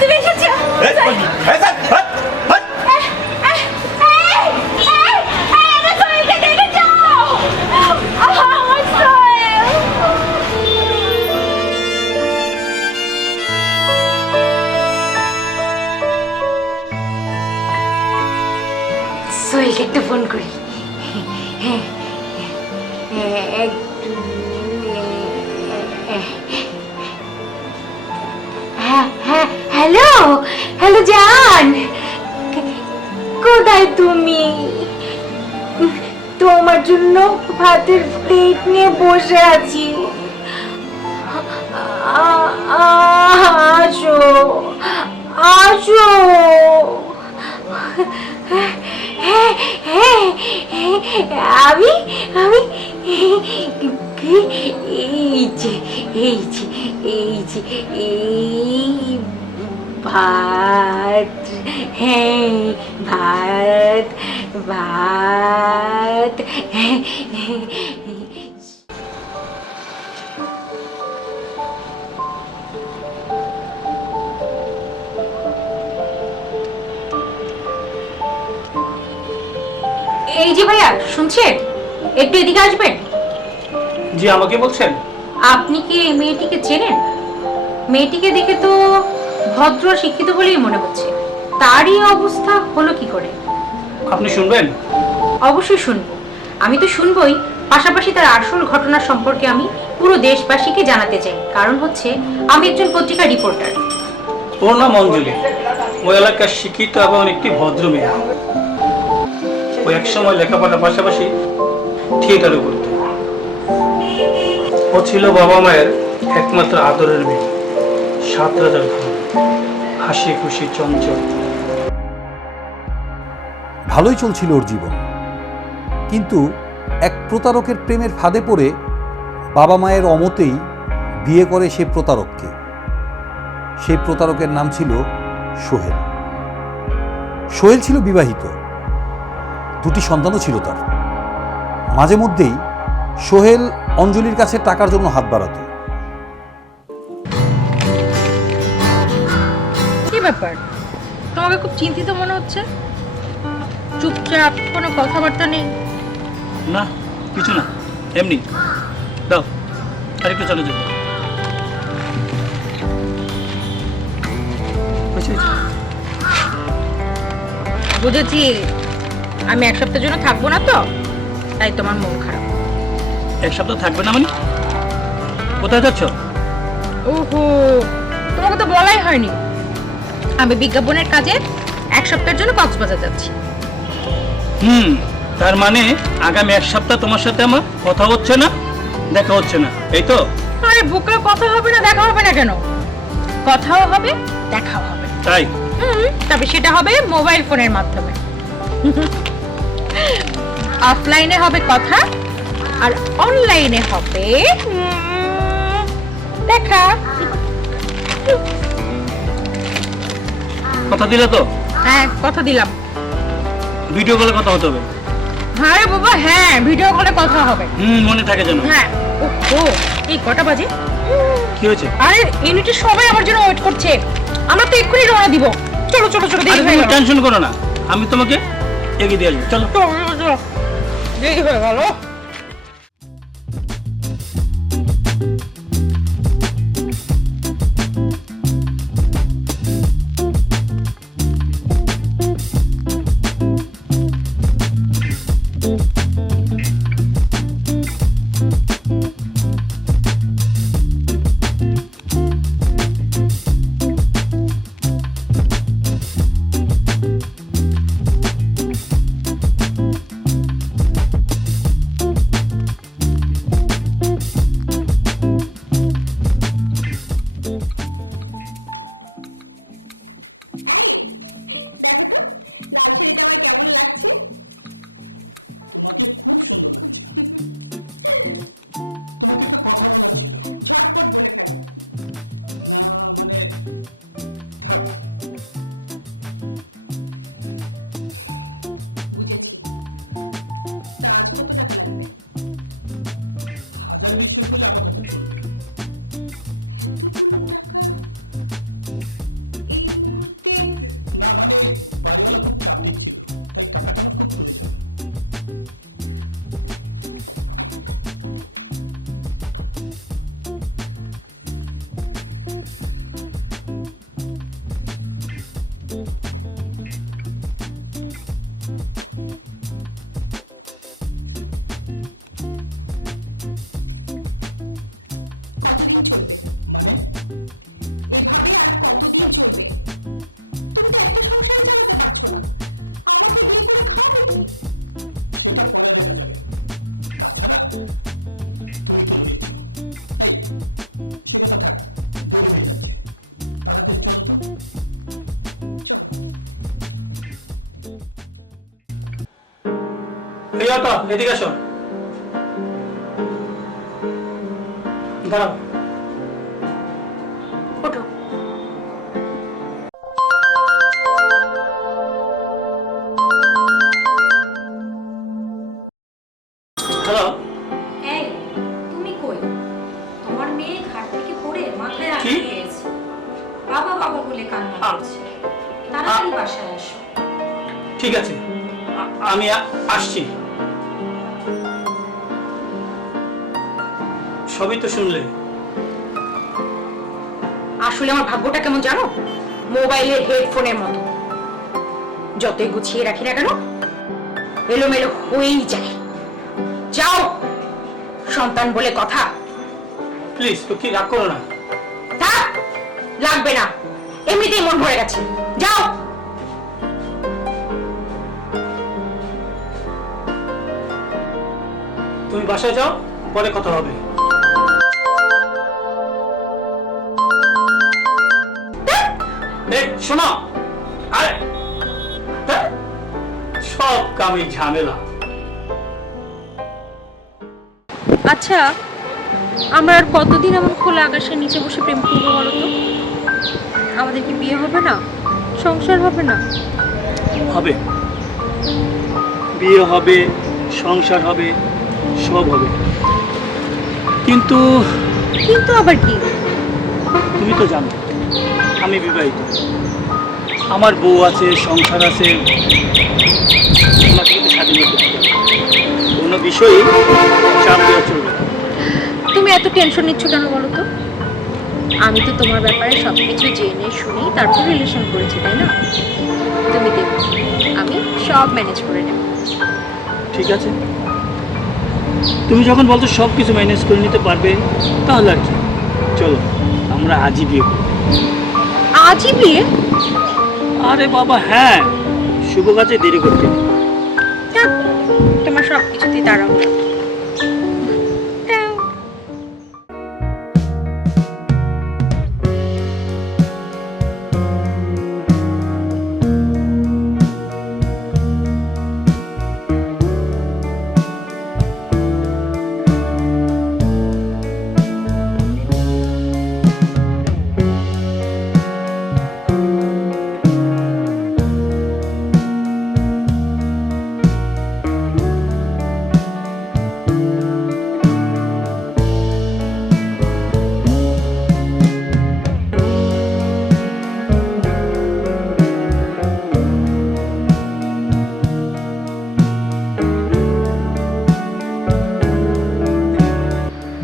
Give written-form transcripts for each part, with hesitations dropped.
তুমি এসেছো। আমার সোহেলকে দেখেছো? আমার সোহেল। সোহেলকে একটু ফোন করি। হ্যালো হ্যালো জান, কোথায় তুমি? তোমার জন্য ভাতের প্লেট নিয়ে বসে আছি। আসো আসো। আমি আমি এই যে এই যে এই যে এই ভাত, হ্যাঁ ভাত ভাত। এই যে ভাইয়া শুনছেন, একটু এদিকে আসবেন। জি, আমাকে বলছেন? আপনি কি এই মেয়েটিকে চেনেন? মেয়েটিকে দেখে তো ভদ্র শিক্ষিত বলেই মনে হচ্ছে, তারই অবস্থা হলো কি করে? আপনি শুনবেন? অবশ্যই শুনবো, আমি তো শুনবই, পাশাপাশি তার আসল ঘটনা সম্পর্কে আমি পুরো দেশবাসীকে জানাতে চাই। কারণ হচ্ছে আমি একজন পত্রিকার রিপোর্টার। ওর নাম অঞ্জলি, ওই এলাকার শিক্ষিত এবং একটি ভদ্র মেয়ে। ও একসময় লেখাপড়ার পাশাপাশি থিয়েটারও করত। ও ছিল বাবা মায়ের একমাত্র আদরের মেয়ে, 7 রাজার ঘর, হাসি খুশি চঞ্চল। ভালোই চলছিল ওর জীবন, কিন্তু এক প্রতারকের প্রেমের ফাঁদে পড়ে বাবা মায়ের অমতেই বিয়ে করে সে প্রতারককে। সেই প্রতারকের নাম ছিল সোহেল। সোহেল ছিল বিবাহিত, 2টি সন্তানও ছিল তার। মাঝে মধ্যেই সোহেল অঞ্জলির কাছে টাকার জন্য হাত বাড়াতো। কি ব্যাপার, তোমাকে খুব চিন্তিত মনে হচ্ছে? চুপচাপ, কোনো কথাবার্তা নেই? না কিছু না, এমনি। দাও আরেকটু চলে যাবে। বুঝেছি, আমি 1 সপ্তাহের জন্য থাকবো না তো, তাই তোমার মন খারাপ। 1 সপ্তাহ থাকবে না মানে? কোথায় যাচ্ছ? ওহো, তোমাকে তো বলাই হয়নি, আমি বিজ্ঞাপনের কাজে 1 সপ্তাহের জন্য কক্সবাজার যাচ্ছি। তার মানে আগামী 1 সপ্তাহ তোমার সাথে আমার কথা হচ্ছে না, দেখা হচ্ছে না, এই তো? আরে বোকা, কথা হবে না দেখা হবে না কেন? কথাও হবে, দেখাও হবে। তাই? তবে সেটা হবে মোবাইল ফোনের মাধ্যমে। অফলাইনে হবে কথা, আর অনলাইনে হবে দেখা। কথা দিলে তো? হ্যাঁ, কথা দিলাম। ভিডিও কলে কথা হতে হবে? হ্যাঁ রে বাবা, হ্যাঁ ভিডিও কলে কথা হবে। মনে থাকে যেন। হ্যাঁ। ও এই কটা বাজে? কি হয়েছে? আরে ইউনিটে সবাই আমার জন্য ওয়েট করছে, আমরা তো এক্ষুনি রওনা দিব। চলো চলো চলো, দেরি হয়ে গেল। টেনশন করো না, আমি তোমাকে এগিয়ে দিয়ে আসবো। চলো চলো, দেরি হয়ে গেল। এই অটো, এদিকে আসো। দাঁড়াও। ওঠো। হ্যালো। এই, তুমি কই? তোমার মেয়ে ঘাট থেকে পড়ে মাথায় কি? আঘাত পেয়েছে। বাবা বাবা বলে কান্না করছে। তাড়াতাড়ি বাসায় আসো। ঠিক আছে, আমি আসছি। সবই তো শুনলে। আসলে আমার ভাগ্যটা কেমন জানো? মোবাইলের হেডফোনের মতো। যতই গুছিয়ে রাখি না কেন, এলোমেলো হয়েই যায়। যাও, সন্তান বলে কথা। প্লিজ, তো কি রাগ করো না। থাক, লাগবে না, এমনিতেই মন ভরে গেছে। যাও। তুমি বাসায় যাও, পরে কথা হবে। এই শোনো, আরে সব কামই ঝামেলা। আচ্ছা, আমরা আর কতদিন এমন খোলা আকাশের নিচে বসে প্রেম করবো বলো তো? আমাদের কি বিয়ে হবে না? সংসার হবে না? হবে, বিয়ে হবে, সংসার হবে, সব হবে। কিন্তু কিন্তু আবার কি? তুমি তো জানো আমি বিবাহিত, আমার বউ আছে, সংসার আছে। আমাকে কিন্তু স্বাধীনতা দিতে হবে। কোনো বিষয়ই চাপ দেওয়া চলবে না। তুমি এত টেনশন নিচ্ছ কেন বলো তো? আমি তো তোমার ব্যাপারে সবকিছু জেনে শুনি তারপর রিলেশন করেছি, তাই না? তুমি দেখো, আমি সব ম্যানেজ করে নেব। ঠিক আছে, তুমি যখন বলছো সব কিছু ম্যানেজ করে নিতে পারবে, তাহলে আর কি, চলো আমরা আজই বিয়ে করি। আজই বিয়ে? আরে বাবা হ্যাঁ, শুভ কাজে দেরি করতে নেই। যাক, তোমার সব কিছুতেই তাড়াহুড়ো।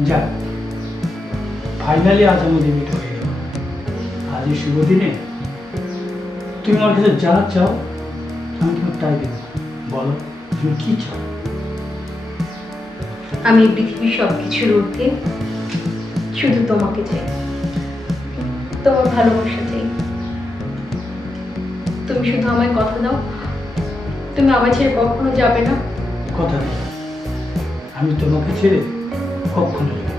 যাক, ফাইনালি আজ আমাদের মিট হয়ে গেল। আজ এই শুভ দিনে তুমি আমার কাছে যা চাও আমি তোমার তাই দেবো। বলো তুমি কি চাও? আমি পৃথিবীর সবকিছুর ঊর্ধ্বে শুধু তোমাকে চাই, তোমার ভালোবাসা চাই। তুমি শুধু আমায় কথা দাও, তুমি আমার ছেড়ে কখনো যাবে না। কথা দিই, আমি তোমাকে ছেড়ে কখনো যাবো না।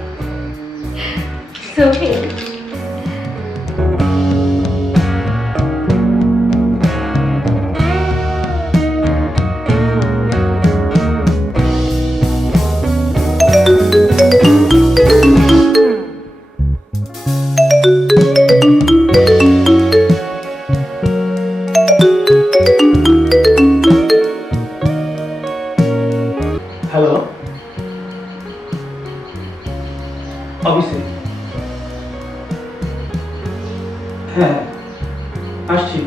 সোহেল, হ্যালো, অফিসে? হ্যাঁ আসছি,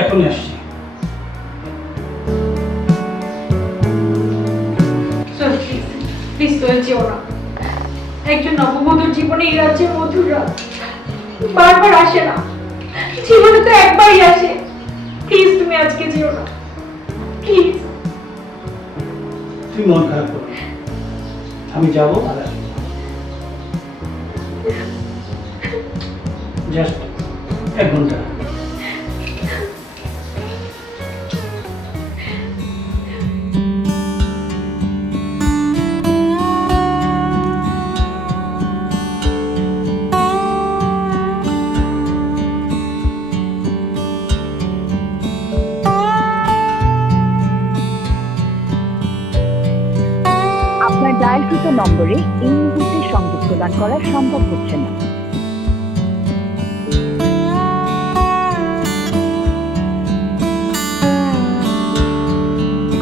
এখনই আসছি। প্লিজ সোহেল যেও না। একজন নববধূর জীবনে এই রাজ্যের মধুর রাত বারবার আসে না, জীবনে তো একবারই আসে। প্লিজ তুমি আজকে যেও না, প্লিজ। তুমি মন খারাপ করো না, আমি যাবো আর আসবো। জাস্ট 1 ঘন্টা। নম্বরে এই মুহূর্তে সংযোগ প্রদান করা সম্ভব হচ্ছে না।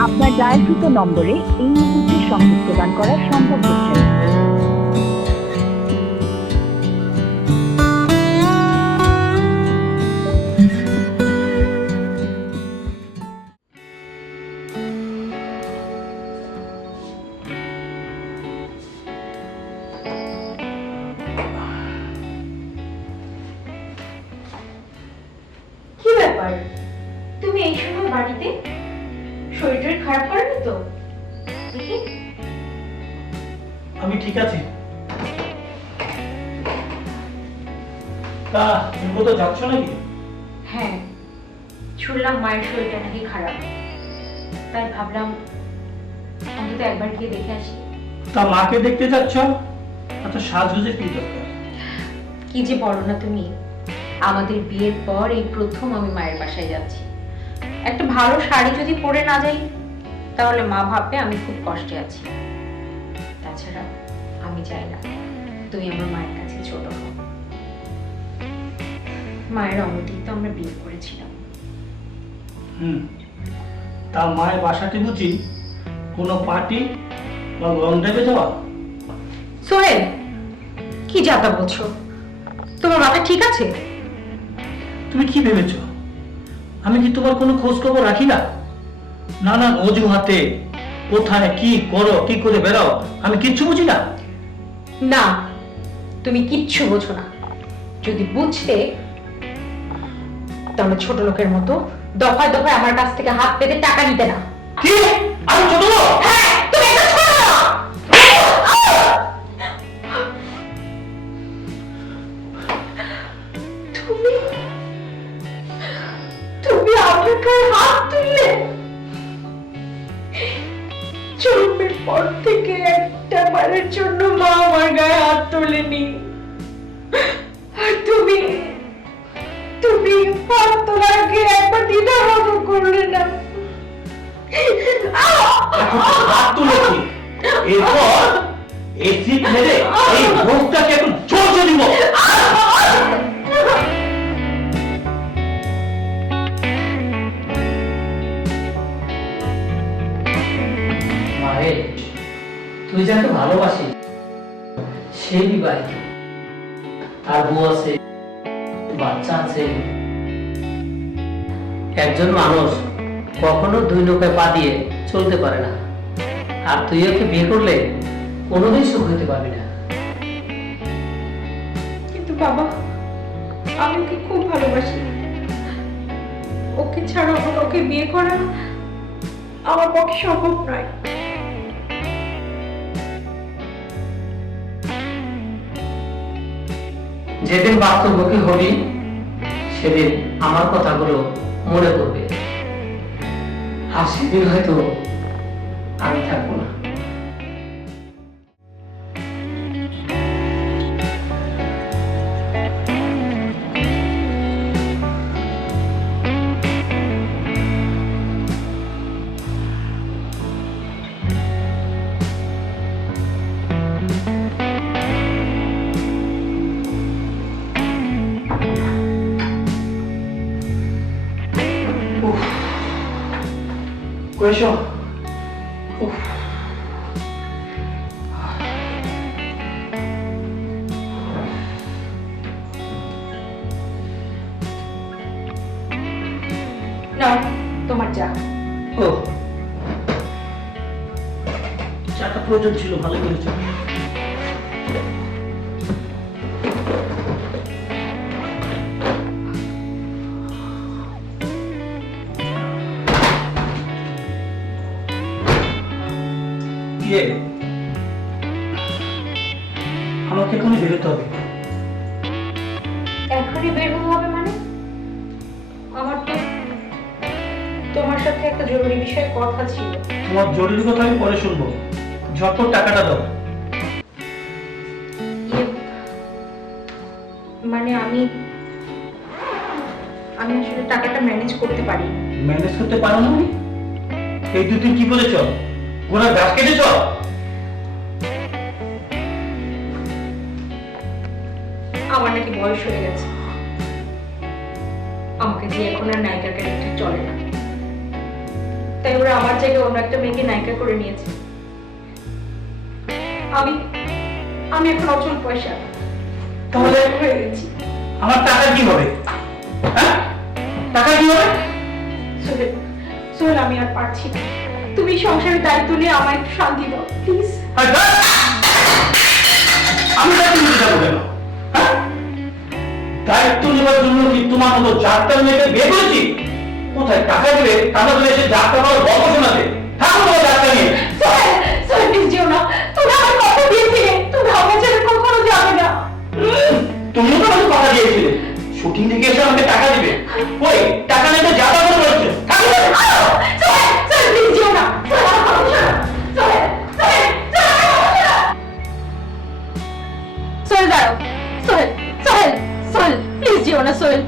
আপনার ডায়ালকৃত নম্বরে এই মুহূর্তে সংযোগ প্রদান করা সম্ভব হচ্ছে না। কি ব্যাপার, তুমি এই সময় বাড়িতে? শরীর টরীর খারাপ করেনি তো? দেখি। আমি ঠিক আছি। তা তুমি কোথাও যাচ্ছ নাকি? হ্যাঁ, শুনলাম মায়ের শরীরটা নাকি খারাপ, তাই ভাবলাম অন্তত একবার গিয়ে দেখে আসি। তা মাকে দেখতে যাচ্ছ? এত সাজগোজের কি দরকার? কি যে বলো না তুমি, আমাদের বিয়ের পর এই প্রথম আমি মায়ের বাসায় যাচ্ছি। একটা ভালো শাড়ি যদি পরে না যাই তাহলে মা ভাববে আমি খুব কষ্টে আছি। তাছাড়া আমি চাই না তুমি আমার মায়ের কাছে ছোট হও। মায়ের অনুমতি তো আমরা বিয়ে করেছিলাম। তা মায়ের বাসাটি বুঝি কোনো পার্টি বা লং ড্রাইভে যাওয়া? সোহেল, কি যাতা বলছো? তোমার মাথা ঠিক আছে? তুমি কি ভেবেছো আমি কি তোমার কোনো খোঁজ খবর রাখি না? নানান অজুহাতে কোথায় কি করো, কি করে বেরাও, আমি কিচ্ছু বুঝি না? না, তুমি কিচ্ছু বোঝো না। যদি বুঝতে তাহলে ছোট লোকের মতো দফায় দফায় আমার কাছ থেকে হাত পেতে টাকা নিতে না। কি? আমি ছোট লোক? হ্যাঁ, তুমি একটা ছোট লোক। তুমি আমার গায়ে হাত তুললে? জন্মের পর থেকে একটা বারের জন্য মা আমার গায়ে হাত তোলেনি, আর তুমি হাত তোলার আগে একবার দ্বিধা ভাব করলে না। এখন তো হাত তুলেছি, এরপর এসিড মেরে এই ভোগটাকে এখন চলছে দিব। মারে, তুই যাকে ভালোবাসিস সে বিবাহিত, তার বউ আছে, বাচ্চা আছে। একজন মানুষ কখনো দুই নৌকায় পা দিয়ে চলতে পারে না, আর তুই ওকে বিয়ে করলে কোনোদিন সুখ হতে পারবি না। কিন্তু বাবা, আমি ওকে খুব ভালোবাসি। ওকে ছাড়া আমার ওকে বিয়ে করা আমার পক্ষে সম্ভব নয়। যেদিন বাস্তবমুখী হবি সেদিন আমার কথাগুলো মনে করবে, আর সেদিন হয়তো আমি থাকবো না। কইছো? নাও তোমার চা। ও, চাটা প্রয়োজন ছিল, ভালো করেছো। আমাকে এখনই বেরোতে হবে। এখনই বের হতে হবে মানে? আমার তো তোমার সাথে একটা জরুরি বিষয়ে কথা ছিল। তোমার জরুরি কথা আমি পরে শুনবো, ঝটপট টাকাটা দাও। মানে আমি আসলে টাকাটা ম্যানেজ করতে পারি। ম্যানেজ করতে পারো না? এই দুদিন কি করেছ? গোড়ার ঘাস কেটেছ? আমার নাকি বয়স হয়ে গেছে, আমাকে দিয়ে এখন আর নায়িকার ক্যারেক্টার চলে না, তাই ওরা আমার জায়গায় অন্য একটা মেয়েকে নায়িকা করে নিয়েছে। আমি আমি এখন অচল পয়সা তাহলে হয়ে গেছি। আমার টাকা কি হবে? হ্যাঁ, টাকা কি হবে? সোহেল, সোহেল, আমি আর পারছি না, তুমি সংসারের দায়িত্ব নিয়ে আমায় একটু শান্তি দাও প্লিজ। আর ধর! আমি দায়িত্ব নিতে যাবো কেন? হ্যাঁ? দায়িত্ব নেওয়ার জন্য কি তোমার মতো যাত্রা মেয়েকে বিয়ে করেছি? কোথায় টাকা দেবে? টাকা দিলে এসে যাত্রা বলার গল্প শোনাতে থাকো তোমার যাত্রা নিয়ে। সোহেল, সোহেল, প্লিজ যেও না, তুমি আমার কথা দিয়েছিলে, তুমি আমাকে ছেড়ে কখনো যাবে না। তুমিও তো আমাকে কথা দিয়েছিলে শুটিং থেকে এসে আমাকে টাকা দিবে। ওই টাকা নিতে যাত্রা বলে বলছে থাকো না। সোহেল, সোহেল, প্লিজ যেও না, সোহেল, আমার কথা শোনো। সোহেল, সোহেল, সোহেল, আমার কথা শোনো। সোহেল, দাঁড়াও। সোহেল, সোহেল, সোহেল, প্লিজ যেও না সোহেল।